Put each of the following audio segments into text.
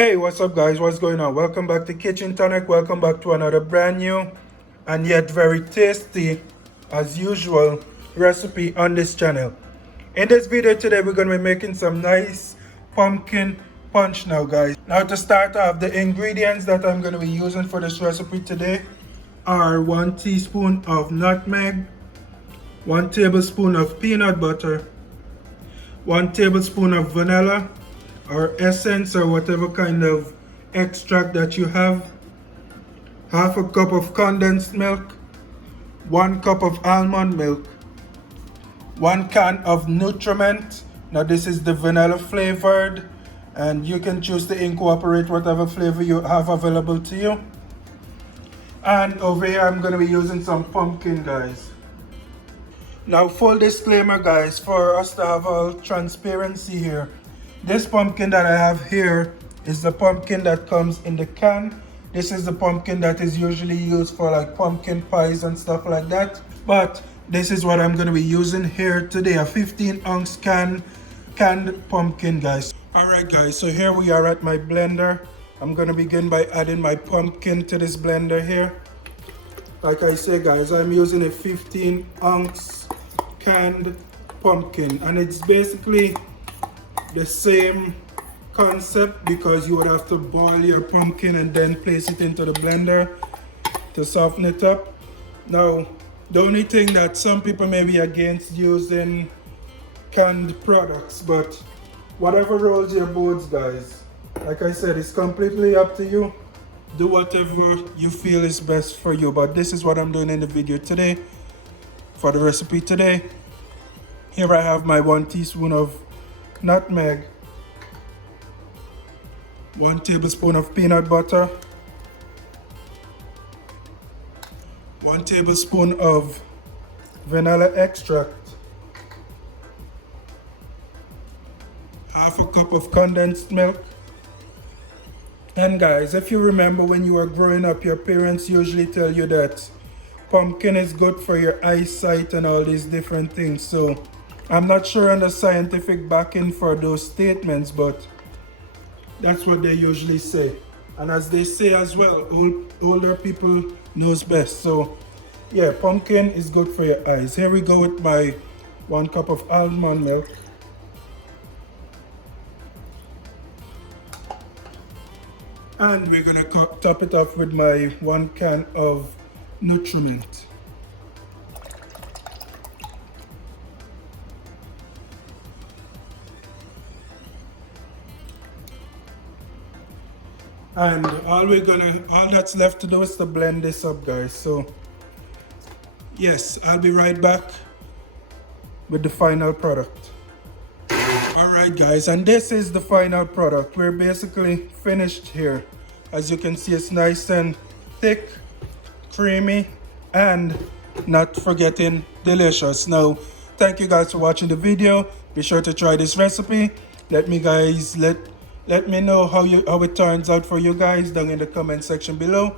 Hey, what's up guys? What's going on? Welcome back to Kitchen Tonic. Welcome back to another brand new and yet very tasty, as usual, recipe on this channel. In this video today, we're going to be making some nice pumpkin punch now, guys. Now to start off, the ingredients that I'm going to be using for this recipe today are 1 teaspoon of nutmeg, 1 tablespoon of peanut butter, 1 tablespoon of vanilla, or essence or whatever kind of extract that you have, half a cup of condensed milk, 1 cup of almond milk, 1 can of Nutrament. Now this is the vanilla flavored, and you can choose to incorporate whatever flavor you have available to you. And over here I'm going to be using some pumpkin, guys. Now full disclaimer, guys, for us to have all transparency here, this pumpkin that I have here is the pumpkin that comes in the can. This is the pumpkin that is usually used for like pumpkin pies and stuff like that. But this is what I'm going to be using here today, a 15-ounce canned pumpkin, guys. Alright guys, so here we are at my blender. I'm going to begin by adding my pumpkin to this blender here. Like I say, guys, I'm using a 15-ounce canned pumpkin, and it's basically the same concept because you would have to boil your pumpkin and then place it into the blender to soften it up. Now, the only thing that some people may be against using canned products, but whatever rolls your boats, guys, like I said, it's completely up to you. Do whatever you feel is best for you, but this is what I'm doing in the video today for the recipe today. Here I have my 1 teaspoon of nutmeg, 1 tablespoon of peanut butter, 1 tablespoon of vanilla extract, half a cup of condensed milk. And guys, if you remember when you were growing up, your parents usually tell you that pumpkin is good for your eyesight and all these different things. So I'm not sure on the scientific backing for those statements, but that's what they usually say. And as they say as well, older people knows best. So yeah, pumpkin is good for your eyes. Here we go with my 1 cup of almond milk. And we're gonna top it off with my 1 can of Nutrament. And all that's left to do is to blend this up, guys. So yes, I'll be right back with the final product. Alright guys, and this is the final product. We're basically finished here. As you can see, it's nice and thick, creamy, and not forgetting delicious. Now, thank you guys for watching the video. Be sure to try this recipe. Let me know how it turns out for you guys down in the comment section below.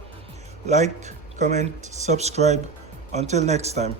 Like, comment, subscribe. Until next time.